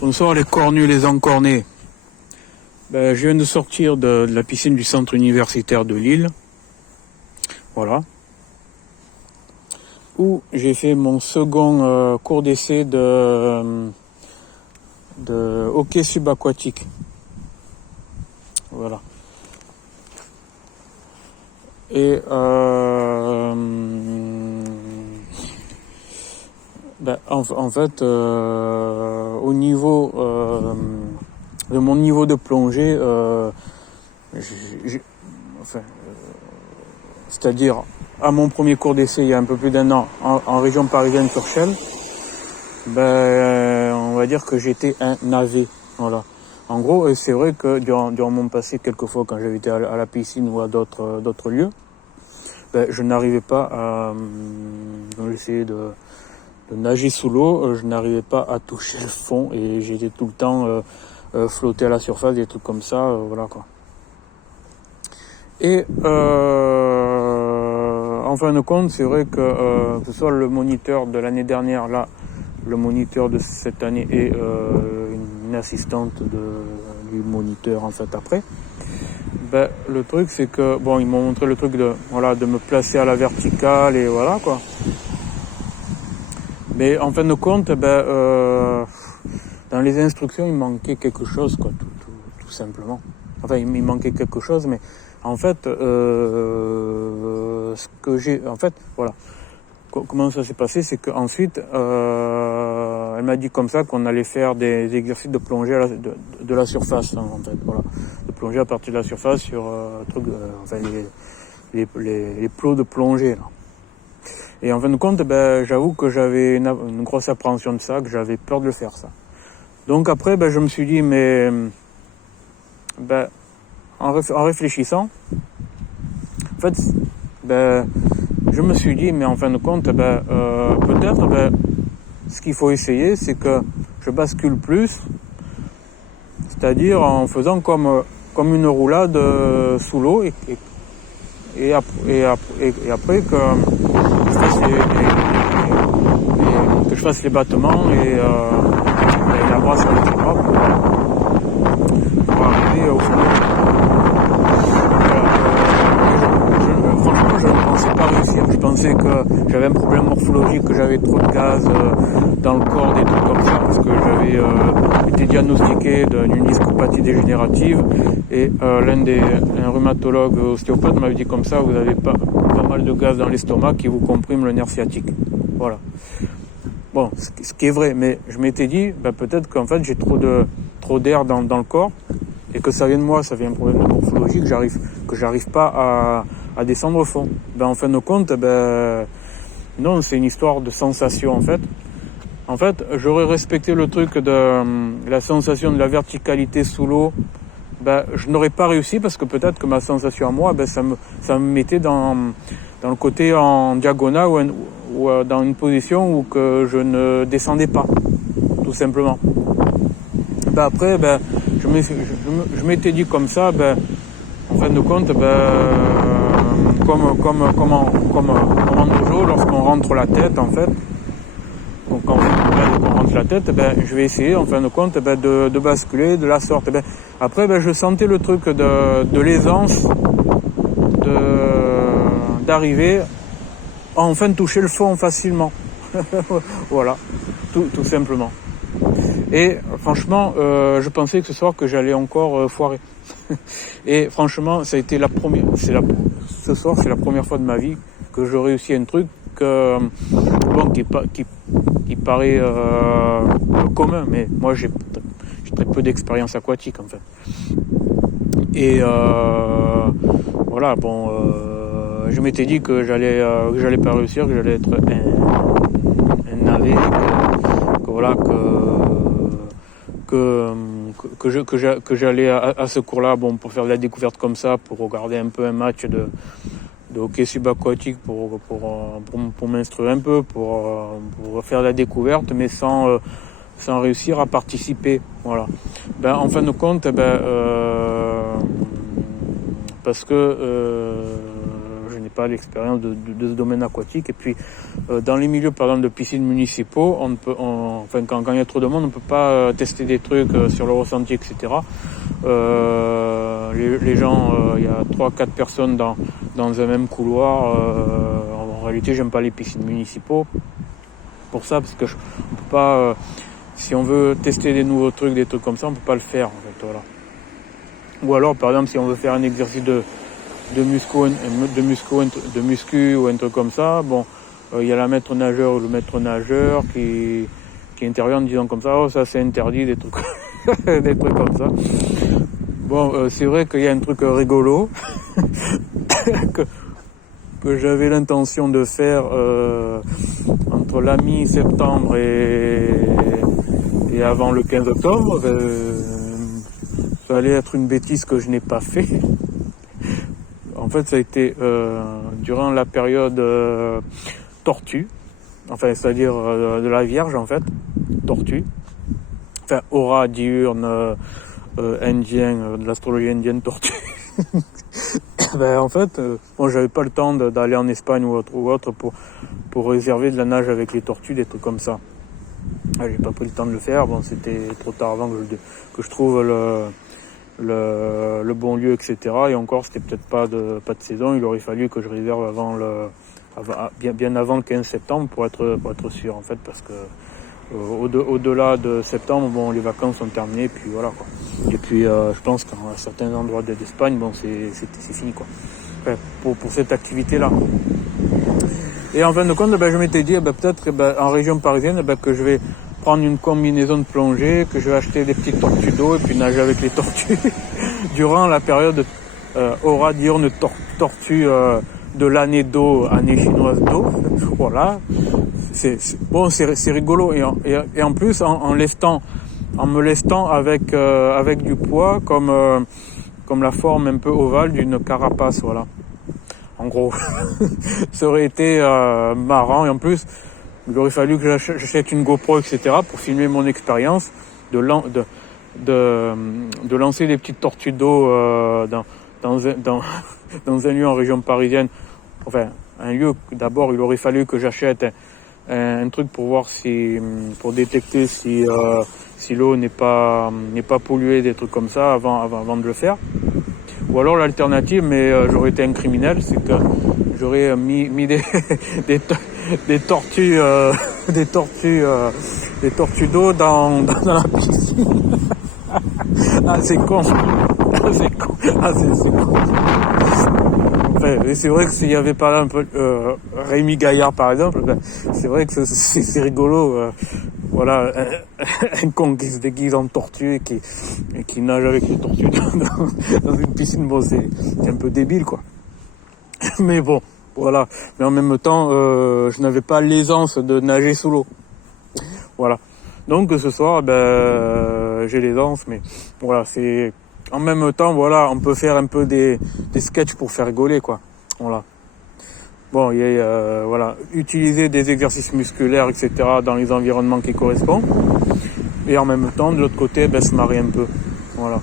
Bonsoir les cornus, les encornés. Je viens de sortir de la piscine du centre universitaire de Lille. Voilà. Où j'ai fait mon second cours d'essai de hockey subaquatique. Voilà. Et en fait, au niveau de mon niveau de plongée, c'est-à-dire à mon premier cours d'essai il y a un peu plus d'1 an en région parisienne sur Chelles, on va dire que j'étais un navet. Voilà. En gros, c'est vrai que durant mon passé, quelquefois quand j'avais été à la piscine ou à d'autres lieux, je n'arrivais pas à essayer de nager sous l'eau, je n'arrivais pas à toucher le fond et j'étais tout le temps flotté à la surface, des trucs comme ça, voilà quoi. Et en fin de compte, c'est vrai que ce soit le moniteur de l'année dernière, là, le moniteur de cette année et une assistante du moniteur en fait après. Le truc c'est que ils m'ont montré le truc de me placer à la verticale et voilà quoi. Mais en fin de compte, dans les instructions, il manquait quelque chose, quoi, tout simplement. Enfin, il manquait quelque chose, mais en fait, comment ça s'est passé, c'est qu'ensuite, elle m'a dit comme ça qu'on allait faire des exercices de plongée de la surface, hein, en fait, voilà, de plonger à partir de la surface sur les plots de plongée, là. Et en fin de compte, j'avoue que j'avais une grosse appréhension de ça, que j'avais peur de le faire, ça. Donc après, je me suis dit, mais en réfléchissant, en fait, je me suis dit, mais en fin de compte, peut-être, ce qu'il faut essayer, c'est que je bascule plus, c'est-à-dire en faisant comme une roulade sous l'eau et après que je fasse les battements et la brasse avec les bras pour arriver au fond. Franchement, je ne pensais pas réussir. Je pensais que j'avais un problème morphologique, que j'avais trop de gaz dans le corps, des trucs comme ça, parce que j'avais été diagnostiqué d'une discopathie dégénérative et un rhumatologue ostéopathe m'avait dit comme ça, vous avez pas mal de gaz dans l'estomac qui vous comprime le nerf sciatique. Voilà. Bon, ce qui est vrai, mais je m'étais dit, peut-être qu'en fait j'ai trop d'air dans le corps et que ça vient de moi, ça vient d'un problème de morphologie que j'arrive pas à descendre au fond. En fin de compte, non, c'est une histoire de sensation en fait. En fait, j'aurais respecté le truc de la sensation de la verticalité sous l'eau. Je n'aurais pas réussi parce que peut-être que ma sensation à moi, ça me mettait dans le côté en diagonale ou dans une position où que je ne descendais pas, tout simplement. Après, je m'étais dit comme ça, en fin de compte, comme en dojo, lorsqu'on rentre la tête, en fait, donc quand on rentre la tête, je vais essayer, en fin de compte, de basculer de la sorte. Après, je sentais le truc de l'aisance, d'arriver à enfin toucher le fond facilement. Voilà, tout simplement. Et franchement, je pensais que ce soir que j'allais encore foirer. Et franchement, ça a été ce soir, c'est la première fois de ma vie que je réussis un truc qui paraît commun, mais moi j'ai très peu d'expérience aquatique en fait. Et voilà, je m'étais dit que j'allais pas réussir, que j'allais être un navet, que j'allais à ce cours-là, pour faire de la découverte comme ça, pour regarder un peu un match de hockey subaquatique, pour m'instruire un peu, pour faire de la découverte, mais sans réussir à participer. Voilà. En fin de compte, parce que je n'ai pas l'expérience de ce domaine aquatique. Et puis dans les milieux par exemple de piscines municipaux, quand il y a trop de monde, on peut pas tester des trucs sur le ressenti, etc. Les gens, il y a 3-4 personnes dans un même couloir. En réalité, j'aime pas les piscines municipaux pour ça, parce que on peut pas, si on veut tester des nouveaux trucs, des trucs comme ça, on peut pas le faire en fait, voilà. Ou alors par exemple si on veut faire un exercice de muscu ou un truc comme ça, bon, il y a la maître nageur ou le maître nageur qui intervient en disant comme ça, oh ça c'est interdit, des trucs des trucs comme ça. Bon, c'est vrai qu'il y a un truc rigolo que j'avais l'intention de faire entre la mi-septembre et avant le 15 octobre. Ça allait être une bêtise que je n'ai pas fait. En fait, ça a été durant la période tortue, enfin, c'est-à-dire de la Vierge, en fait, tortue. Enfin, aura diurne indien, de l'astrologie indienne, tortue. En fait, j'avais pas le temps d'aller en Espagne ou autre pour réserver de la nage avec les tortues, des trucs comme ça. J'ai pas pris le temps de le faire. Bon, c'était trop tard avant que je trouve le bon lieu, etc. Et encore, c'était peut-être pas de saison. Il aurait fallu que je réserve bien avant le 15 septembre pour être sûr, en fait, parce que au-delà de septembre, bon, les vacances sont terminées, puis voilà, quoi. Et puis, je pense qu'à certains endroits d'Espagne, bon, c'est fini, quoi. Enfin, pour cette activité-là. Et en fin de compte, je m'étais dit, peut-être, en région parisienne, que je vais prendre une combinaison de plongée, que je vais acheter des petites tortues d'eau et puis nager avec les tortues durant la période aura diurne tortue de l'année d'eau, année chinoise d'eau. Voilà. C'est rigolo. Et en plus, en me lestant avec du poids, comme la forme un peu ovale d'une carapace, voilà. En gros, ça aurait été marrant. Et en plus, il aurait fallu que j'achète une GoPro, etc. pour filmer mon expérience de lancer des petites tortues d'eau dans un lieu en région parisienne. Enfin, un lieu, d'abord, il aurait fallu que j'achète un truc pour voir pour détecter si l'eau n'est pas polluée, des trucs comme ça avant de le faire. Ou alors l'alternative, mais j'aurais été un criminel, c'est que j'aurais mis des tortues d'eau dans la piscine. Ah, c'est con. C'est con. Enfin, c'est vrai que s'il y avait pas là un peu Rémi Gaillard par exemple, c'est vrai que c'est rigolo. Voilà, un con qui se déguise en tortue et qui nage avec les tortues dans une piscine. Bon, c'est un peu débile, quoi. Mais bon, voilà. Mais en même temps, je n'avais pas l'aisance de nager sous l'eau. Voilà. Donc ce soir, j'ai l'aisance, mais voilà, c'est en même temps, voilà, on peut faire un peu des sketchs pour faire rigoler, quoi. Voilà. Bon, voilà, utiliser des exercices musculaires, etc. dans les environnements qui correspondent. Et en même temps, de l'autre côté, se marrer un peu. Voilà.